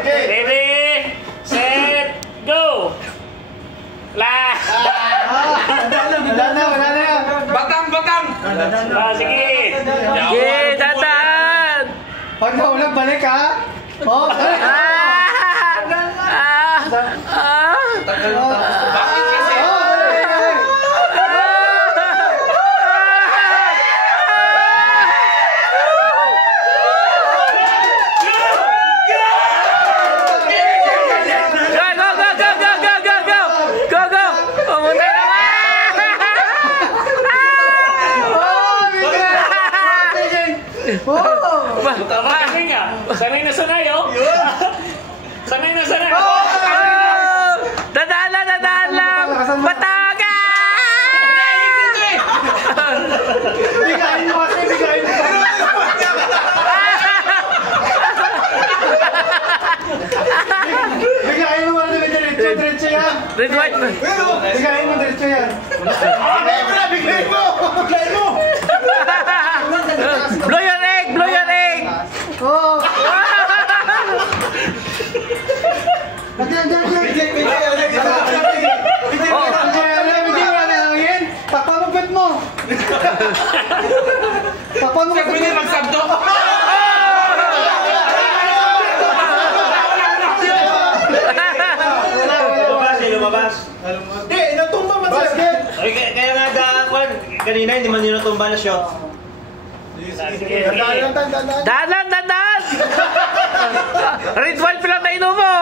Ready, set, go! La! Batang! Sige! Sige, dadaan! Pag naulang, balik ha! Oh! Bakit kasi? Sanay na sanay, oh! Sanay na sanay! Dadaan lang! Bataga! Bigayin mo kasi, bigayin mo! Bigayin mo kasi, diretso yan! Red white! Bigayin mo, diretso yan! Bigayin mo! Blow your egg! Blow your egg! Oh! Papamupit mo! Papamupit mo! Pwede magsabdo? Lumabas. Hindi, natumba man basket! Kaya nga kanina hindi man yun natumba na shot. Dadan! Red white lang na inom mo!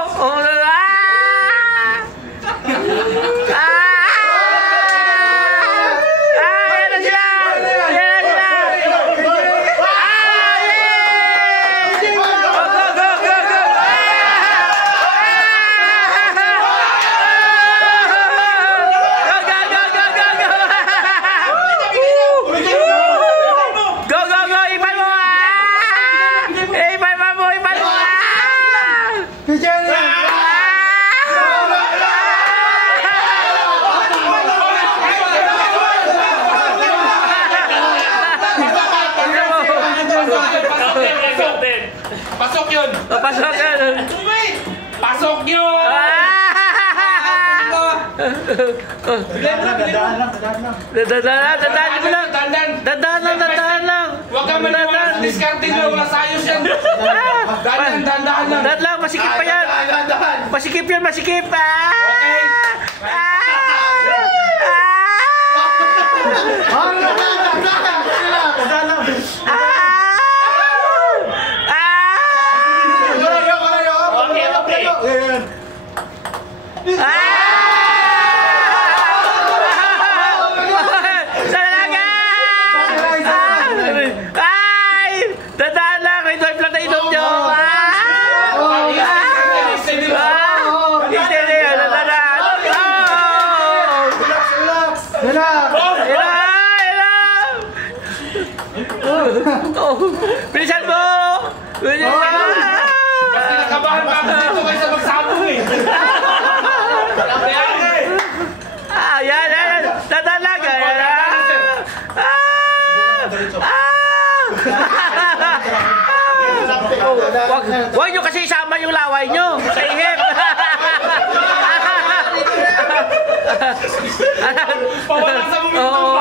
Yan na sila! Pasok yun! Pasok yun! Pasok yun! Dadaan lang! Huwag ka maniwala sa discarding mo, wala sa ayos yan! Dahan lang! Dadaan lang, masikip pa yan! Masikip yan, masikip! Okay! Dadaan lang! Red white lang na inom nyo! Bilisan mo! Kasi nakabahan pa ako dito kaysa magsabong eh! Yan! Dadaan lang! Huwag nyo kasi isama yung laway nyo sa ihip! Pawala sa momentum!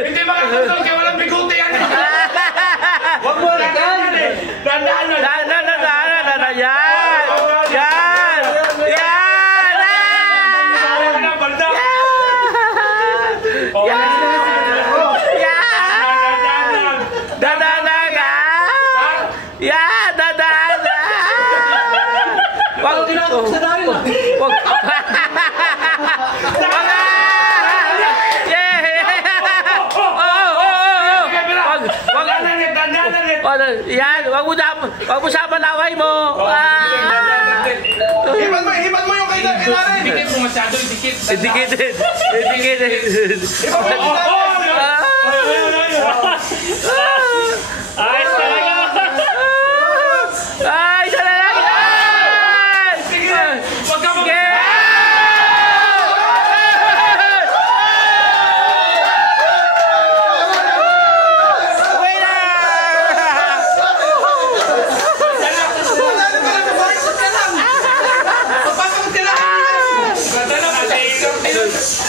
Hindi makakasal kaya walang bigote yan eh! Huwag mo lang yan eh! Dandaan na! Yan, wag mo sama laway mo. Hibat mo yung kay Naren. Dikit mo masyado, dikit. Dikit. Hibat mo. Ayos talaga. Ay, talaga. Sige, wag ka mag-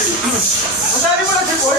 Masali mo na si Paul.